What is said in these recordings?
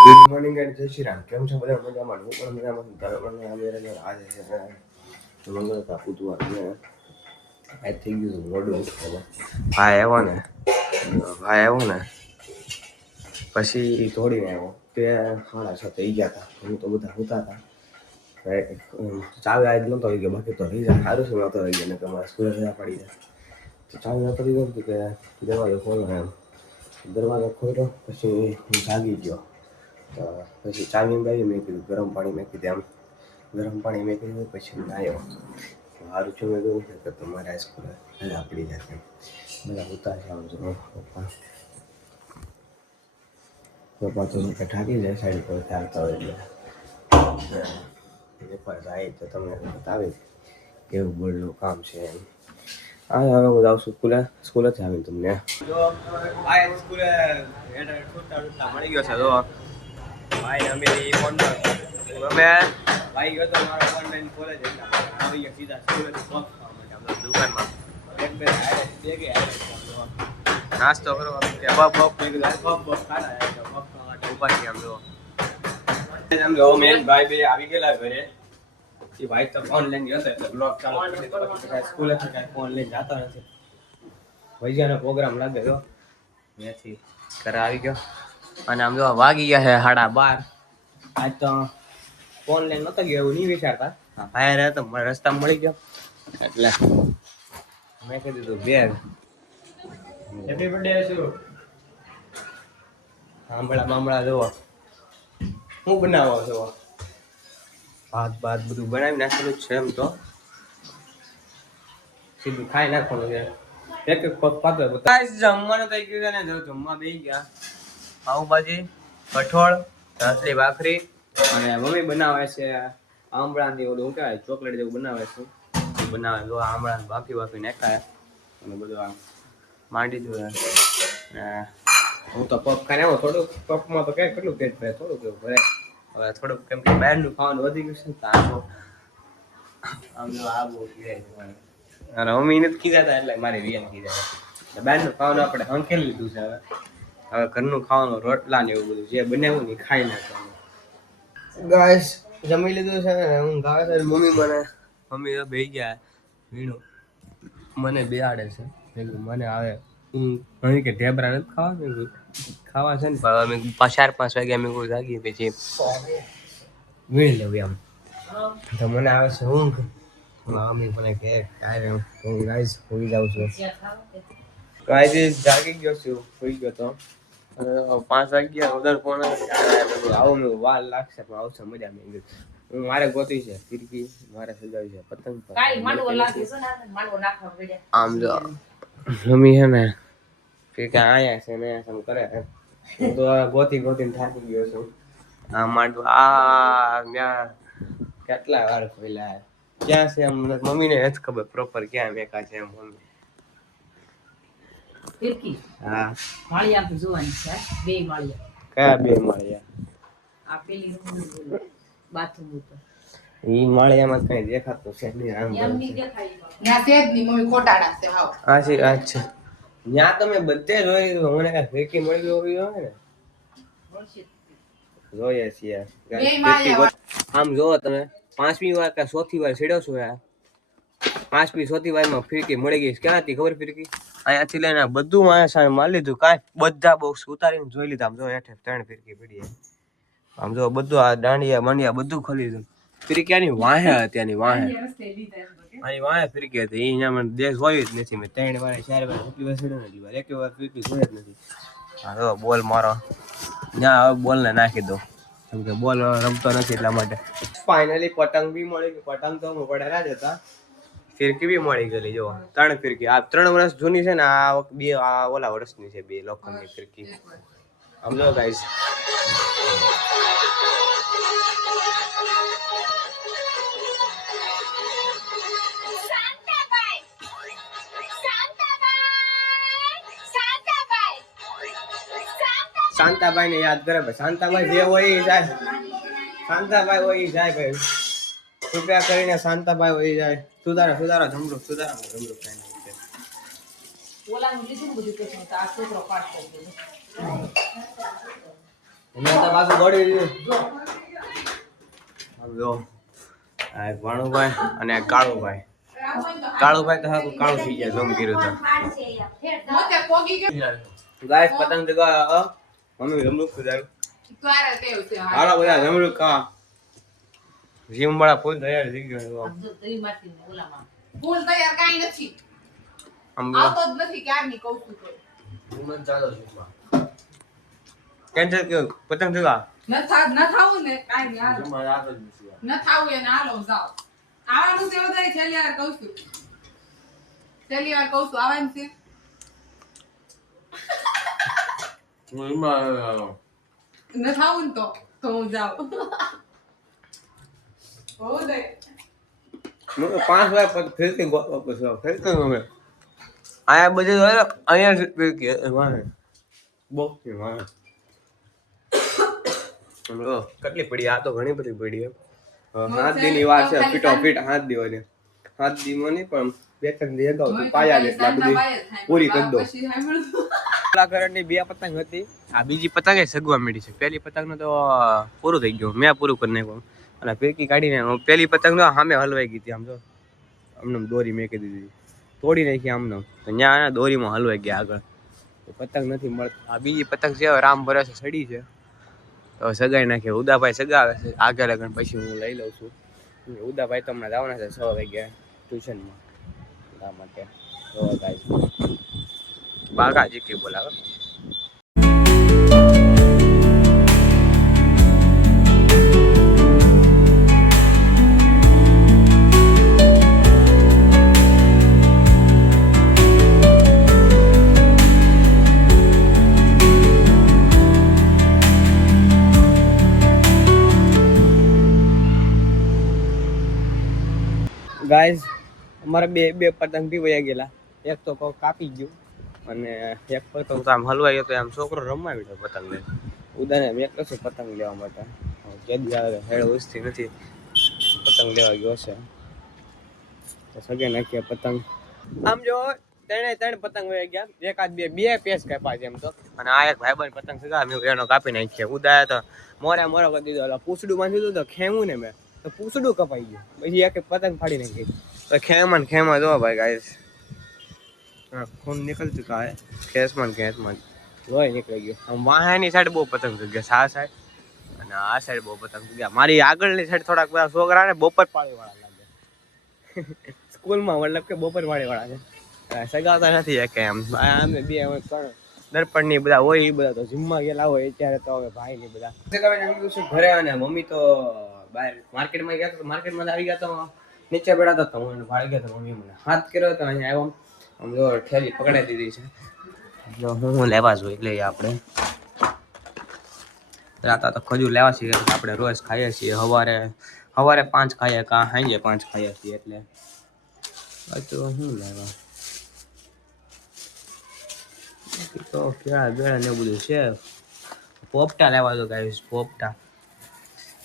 Good morning and જય શ્રી રામ. કેમ છો બધા? મજામાં? હું પણ મજામાં છું. તમે પણ મજામાં? આજે છે મંગળ કા બુધવાર ને આ થઈ ગયું મોડું. ભાઈ આવ્યો ને પછી થોડીને આવ્યો તે 6:30 થઈ ગયા હતા. હું તો બધા હોતા હતા. ચાવી આજ નતો આવી ગયો, બાકી તો રહી જાય. સારું શું નતો રહી ગયો ને તમારે સ્કૂલે રજા પડી જાય તો ચાવી નતો રહી ગયો કે દરવાજો ખોલો એમ. દરવાજો ખોલ્યો પછી હું જાગી ગયો. તો પછી ચાવી બાવી મેં કીધું ગરમ પાણી મેં કીધું આમ ગરમ પાણી મેં કીધું પછી નાહ્યો. સારું છું મેં કહ્યું કે તમારે સ્કૂલે રજા પડી જશે. બધા હોતા છે આમ જો પપ્પા તો ઠાકી જાય સાઈડ પર ચાલતા હોય એટલે પર જાય તો તમને બતાવી કેવું બોલનું કામ છે એમ. હા હવે હું જાઉં છું સ્કૂલેથી આવીને તમને જો આ સ્કૂલે મળી ગયો છે. જો ભાઈ અમે ફોન અમે ભાઈ ગયો તો મારો ઓનલાઈન કોલેજ આવી ગયા સીધા સ્કૂલેથી પગ ખાવા માટે આપણે દુકાનમાં એક બે નાસ્તો કરવા ઉપાડી આમ જો મેન ભાઈ બે આવી ગયેલા ઘરે. એ ભાઈ તો ઓનલાઈન ગયો હતો એટલે બ્લોગ ચાલુ કરી દીધો. સ્કૂલેથી કાંઈ ઓનલાઈન જતો નથી. ભૈયાનો પ્રોગ્રામ લાગે જો ત્યાંથી ઘરે આવી ગયો અને આમ જો વાગી ગયા છે 12:30. આજ તો ઓનલાઈન નતો ગયો એવું નહીં વિચારતા. હા ભાઈ રહે તો રસ્તામાં મળી ગયો એટલે મેં કહી દીધું બેગ હેપી બર્થડે શું મામળા જુઓ હું બનાવો છો. ભાત બધું બનાવી નાખેલું છે એમ તો સીધું ખાઈ નાખવાનું છે. એક એક પગ પાતો જમવાનું થઈ ગયું છે ને જો જમવા બેસી ગયા. પાઉંભાજી, કઠોળ, રાસલી ભાખરી અને મમ્મી બનાવે છે આમળાની ઓલું શું કહેવાય ચોકલેટ જેવું બનાવે છે. બનાવે જો આમળા બાફી નાખાય અને બધું આમ માંડી દઉં. હું તો પગ ખાને આવું થોડુંક પગમાં તો કેટલું પેટ ભરે થોડુંક એવું ભરે. હવે થોડુંક કેમ કે બહારનું ખાવાનું વધી ગયું છે ને તો આમ જો આવું અને મમ્મી નથી કીધા એટલે મારી રિયલ કીધા બહારનું ખાવાનું આપણે હંકેલી લીધું છે. હવે ઘરનું ખાવાનું રોટલા ને એવું બધું જે બનાવ્યું ને ખાઈ નાખવાનું. ગાઈસ જમી લીધું છે ને હું ગાવે છે મમ્મી તો બેસી ગયા વીણું મને બેહાડે છે. મને આવે હું કે ઢેબરા નથી ખાવા છે ને 4-5 વાગે અમે કોઈ જાગીએ પછી વીણી લેવું એમ. તો મને આવે છે ઊંઘ. મમ્મી મને કે કાંઈ હું ગાઈસ હોઈ જાઉં છું. ગાઈસ જાગી ગયો છું હોઈ ગયો તો 5 વાગ્યા ઉધર ફોન આવું વાર લાગશે પણ આવશે મજા મેં. હું મારે ગોતી છે ફિરકી મારે સજાવી છે પતંગ આમ જો મમ્મી છે ને ફિરકા આયા છે ને એમ કરે હું તો ગોતીને થાકી ગયો છું. આ માંડવા ત્યાં કેટલા વાર ખોલ્યા ક્યાં છે એમ મમ્મીને નથી ખબર પ્રોપર ક્યાં મેકા છે એમ મમ્મી. ફિરકી હા માળિયા તો જોવાની છે બે માળિયા. કયા બે માળિયા? આ પેલી બાથરૂમ ઉપર ઈ માળિયામાં કઈ દેખાતું છે નહીં. આમ એમ ની દેખાય ના સેજ ની મમ્મી ખોટાડા છે હાવ. અચ્છા ત્યાં તમે બધે જોઈ મને કઈ ફેંકી મળી ગઈ હોય ને જોઈએ છીએ. આમ જોવો તમે 5મી વાર કે 4થી વાર છેડ્યો છો. 5મી 4થી વારમાં ફિરકી મળી ગઈ. ક્યાંથી ખબર ફિરકી? અહીંયાથી લઈને બધું અહીંયા સામે મારી લીધું. કાંઈ બધા બોક્સ ઉતારીને જોઈ લીધા. આમ જો હેઠે 3 ફિરકી પડી. આમ જો બધું આ દાંડિયા મંડિયા બધું ખોલી દીધું. ફિરકી આની વાહે હતી આની વાહે ફિરકી હતી. અહીંયા મને દેશ હોય જ નથી. મેં 3 વાર 4 વાર એટલી વાર છેડ્યો નથી. એક વાર ફિરકી જોઈ જ નથી. હા જો બોલ મારો ત્યાં હવે બોલ ને નાખી દો કેમ કે બોલ રમતો નથી એટલા માટે. ફાઇનલી પતંગ બી મળી ગઈ. પતંગ તો હું પડેલા જ હતા. ફિરકી બી મળી ગયેલી. જો 3 ફિરકી. આ 3 વર્ષ જૂની છે ને આ બે આ ઓલા વર્ષની છે. 2 લોખંડની ફિરકી. આમ જો ગાઈસ શાંતાભાઈ ને યાદ કરે ભાઈ. શાંતાભાઈ જે હોય એ જાય. શાંતાભાઈ હોય એ જાય ભાઈ. કૃપયા કરીને શાંતાભાઈ હોય જાય. સુધારો જમરૂ સુધારો ઓલાનું લીધું બધું કે આ છોકરો પાસ કરતો એમને તો પાછું દોડી રહ્યું. જો આમ જો આ એક વાણુભાઈ અને એક કાળુભાઈ. કાળુભાઈ તો હારું કાળું થઈ ગયા જોમ કર્યું તો. મોતે પોગી ગયો. ગાઈસ પતંગ ચગાવવા મમ્મી રમણુક જાય. તારે કેવું છે હા. હાલો બધા રમણુક કા. જીમવાળા ફૂલ તૈયાર થઈ ગયો. આમ જો તરી મારતી ને ઓલામાં ફૂલ તૈયાર કાઈ નથી. આમ આવતો જ નથી ક્યારની કહું છું તો. મન ચાલો છે. કેન્સલ કયો પતંગ ચગાવ. ન થાવું ને કાઈ નહીં હાલો. ન થાવું એને હાલો જાઓ. આવવાનું છે વધારે છેલ્લી વાર કહું છું. છેલ્લી વાર કહું છું આવવાનું છે. ન થાવું ને તો હું જાઉં. હો દે. હું 5 વાર ફેરથી વાપસ આવ ફેરથી અમે આયા બધે અહીંયા ફેરકી વાહે બોક્સ વાહે સમજો કેટલી પડી આ તો ઘણી બધી પડી એમ 7 દીની વાર છે ફીટો ફીટ 7 દીવાની 7 દીમાં નહીં પણ 2-3 દી અગાઉ તું પાયા દે આ બધી પૂરી કરી દો. પછી સાંભળું. કલાકારની 2 પતંગ હતી આ બીજી પતંગ એ સગવા મળી છે. પહેલી પતંગનો તો પૂરું થઈ ગયું મેં પૂરું કરી નાખ્યું અને ફેરકી કાઢીને પહેલી પતંગ તો સામે હલવાઈ ગઈ હતી આમ જો આમને દોરી મેકી દીધી તોડી નાખી આમને તો ત્યાં દોરીમાં હલવાઈ ગયા આગળ પતંગ નથી મળતી. આ બીજી પતંગ છે રામ ભરોસે સડી છે તો સગાઈ નાખે. ઉદાભાઈ સગાવે છે આગળ આગળ પછી હું લઈ લઉં છું. ઉદાભાઈ તો હમણાં જવાના છે 6 વાગ્યા ટ્યુશનમાં એટલા માટે તો ગાઈસ બાગાજી કે બોલાવે. ગાઈઝ અમારે બે પતંગ બી વયા ગયેલા. એક તો કાપી ગયું અને એક પતંગ તો આમ હલવાઈ ગયો તો આમ છોકરો રમવા બેઠો પતંગ લઈ. ઉદાને મેં કશું પતંગ લેવા માટે કેદી આવે હેડ ઉસતી નથી પતંગ લેવા ગયો છે તો સગે નાખીએ પતંગ. આમ જો 3 પતંગ વયા ગયા. એકાદ બે પેસ કાપ્યા છે એમ તો અને આ એક ભાઈબંધ પતંગ સગા મેં એનો કાપી નાખીએ. ઉદાએ તો મોરે કરી દીધો એટલે પૂછડું બાંધી દીધું તો ખેવું ને મેં તો પૂછડું કપાઈ ગયું પછી એક પતંગ ફાડી નાખી તો ખેમાં જો ભાઈ ગાઈસ खून निकल चुका है खेसमान લોહી નીકળી ગયો. આમ વાહાની સાઈડ બહુ પતંગ થઈ ગયા આ સાઈડ અને આ સાઈડ બહુ પતંગ થઈ ગયા. મારી આગળની સાઈડ થોડાક બધા છોકરા ને બપોર પાળી વાળા લાગે સ્કૂલમાં મતલબ કે બપોર પાળી વાળા છે સગાવતા નથી કે એમ અમે બે દર્પણ ની બધા હોય એ બધા તો જીમમાં ગયેલા હોય અત્યારે તો હવે ભાઈ ની બધા ઘરે અને મમ્મી તો બહાર માર્કેટમાં ગયા તો માર્કેટમાં આવી ગયા તો નીચે બેઠા તો હું ભાડી ગયા તો મમ્મી મને હાથ કર્યો તો અહીંયા આવ્યો આમ જો ઠેલી પકડાઈ દીધી છે જો હું લેવા જોઈએ લઈએ આપણે રાતા તો ખજૂર લેવા છીએ આપણે રોજ ખાઈએ છીએ સવારે 5 ખાઈએ કાં સાંજે 5 ખાઈએ છીએ એટલે તો શું લેવા તો કેળા બેળા ને બધું છે. પોપટા લેવા દો ગાઈસ પોપટા.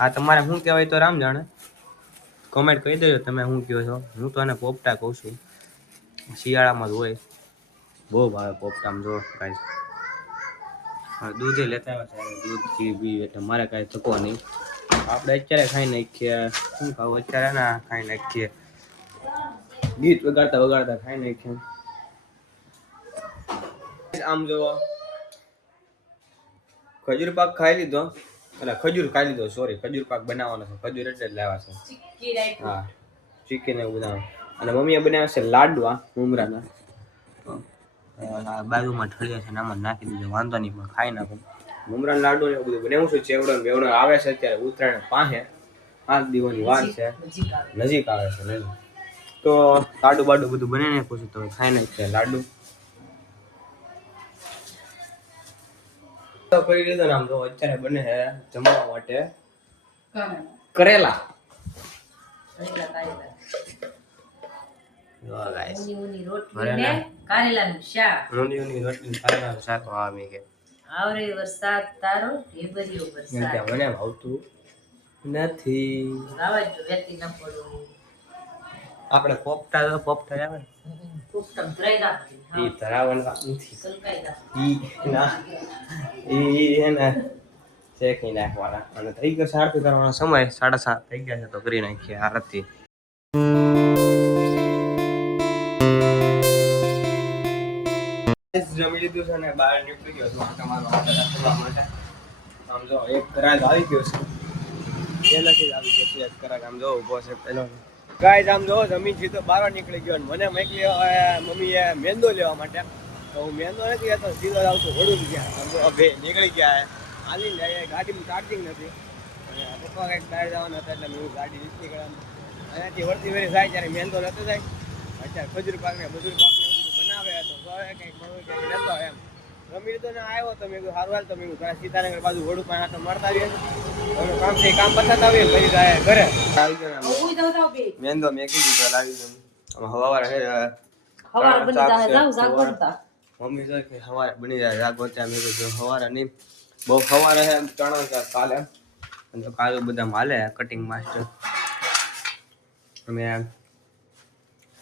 આ તમારે શું કહેવાય તો રામ જાણે કોમેન્ટ કરી દેજો તમે શું કહો છો. હું તો એને પોપટા કહું છું શિયાળામાં જ હોય બહુ ભાવે પોપટામાં જો ગાઈસ. દૂધે લેતા આવ્યા છે દૂધ પી એટલે મારે કાંઈ થકો નહીં. આપણે અત્યારે ખાઈ નાખીએ શું ખાવું અત્યારે ના ખાઈ નાખીએ ગીત વગાડતા ખાઈ નાખીએ. આમ જો ખજૂર પાક ખાઈ લીધો એટલે ખજૂર ખાઈ લીધો સોરી ખજૂર પાક બનાવવાનો છે ખજૂર એટલે જ લાવ્યા છે. હા ચીકીને એવું બનાવે અને મમ્મીએ બનાવ્યા છે લાડવા ઉમરાના બાજુમાં ઠળિયા છે આમાં નાખી દીધો વાંધો નહીં પણ ખાઈ નાખો. મમરાના લાડુ ને એવું બધું બનાવું છું. ચેવડો ને બેવડો આવે છે અત્યારે ઉત્તરાયણ પાસે 5 દિવસની વાર છે નજીક આવે છે નજીક તો લાડુ બાડુ બધું બનાવી નાખું છું તમે ખાઈ નાખીએ લાડુ કરી લીધો ને આમ જો અત્યારે બને છે જમવા માટે કરેલા. કારેલાનું શાક ઊંધિયુંની રોટલી કારેલાનું શાક હા મેં કે આવરે વરસાદ તારો ઢેબરિયો વરસાદ મને ભાવતું નથી. લાવજો વેતી ન પડો. આપણે પોપટા આવે ને કોકમ ત્રઈ રાખી ઈ ધરાવન વાત નથી સલકાઈ રાખ ઈ ના ઈ હે ને શેકી નાખવાના અને થઈ ગયો આરતી કરવાનો સમય 7:30 થઈ ગયા છે તો કરી નાખીએ આરતી. જમી લીધું છે ને બહાર નીકળી ગયો છું આટો મારવા માટે. આમ જો એક કરાક આવી ગયો છે પહેલાથી જ આવી ગયો છે એક કરાક. આમ જો ઊભો છે પેલો ગાઈસ. આમ જો જમીન થી તો બહાર નીકળી ગયો ને મને મોકલી મમ્મીએ મેંદો લેવા માટે. તો હું મેંદો નથી લેતો, સીધો જાઉં છું વડું ગયા. આમ જો બે નીકળી ગયા હાલી જાય. ગાડીમાં ચાર્જિંગ નથી અને પપ્પા કંઈક બહાર જવાના હતા એટલે મેં ગાડી નીકળી ગયા. અહીંયાથી વળતી વળી જાય ત્યારે મેંદો નતો જાય. અત્યારે ખજૂર પાક ને મજૂર પાક ને બધું બનાવે તો કંઈક કંઈક લેતો એમ. રમી તો ને આવ્યો તો મેં સારું હાલ તો મેં સીતાનગર બાજુ વડું પણ આટો મારતા આવીએ. કામ છે કામ પતાતા આવીએ પછી જાય ઘરે. આવી ગયો મેંદો મેં કીધું ચાલ આવી ગયો. હવારે મમ્મી તો કે સવારે બની જાય જાગો ત્યાં. મેં કીધું સવારે નહીં બહુ સવારે છે ચણા કાલે તો કાજુ બદામ હાલે કટિંગ માસ્ટર. અમે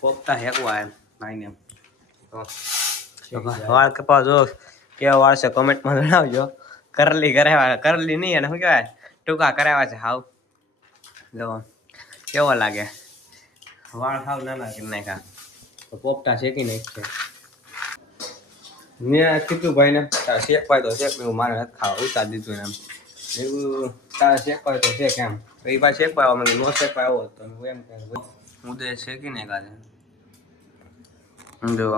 પોપતા હેકવા એમ ભાઈને તો વાળ કપા જો કેવા વાળ છે કોમેન્ટમાં જણાવજો. કરલી કરાવ્યા, કરલી નહીં અને શું કહેવાય ટૂંકા કરાવ્યા છે હાવ. જો કેવો લાગે વાળ હાવ નાના કરી નાખ્યા તો પોપટા શેકી નાખશે. મેં કીધું ભાઈને તારે શેકવાય તો શેક. મેં મારે નથી ખાવા ઉતાર દીધું એમ. એવું તારે શેકવાય તો શેક એમ. તો એ પાસે શેકવા આવ્યો. મેં નો શેકવા આવ્યો તો એમ કે હું તો શેકી ને કાલે જો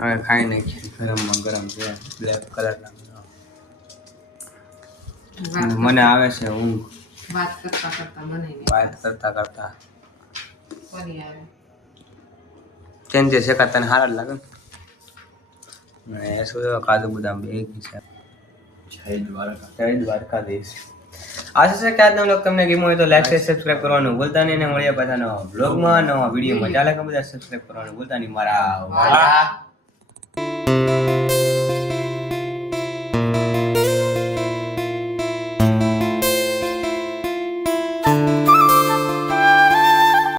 હવે ખાઈ નાખીએ. ગરમમાં ગરમ છે બ્લેક કલરના. મને આવે છે ઊંઘ વાત કરતા કરતા મને વાત કરતા કરતા. ફરી આવે ચેન્જ છે તને સારા જ લાગે ને. શું કાજુ બદામ બે છે. જય દ્વારકાધીશ. આશા છે કે આજનો વ્લોગ તમને ગમ્યો હોય તો લાઈક શેર સબસ્ક્રાઇબ કરવાનું ભૂલતા નહીં. ને મળીએ પાછા નવા વ્લોગમાં નવા વિડીયોમાં. ચાલે કે બધા સબસ્ક્રાઇબ કરવાનું ભૂલતા નહીં. મારા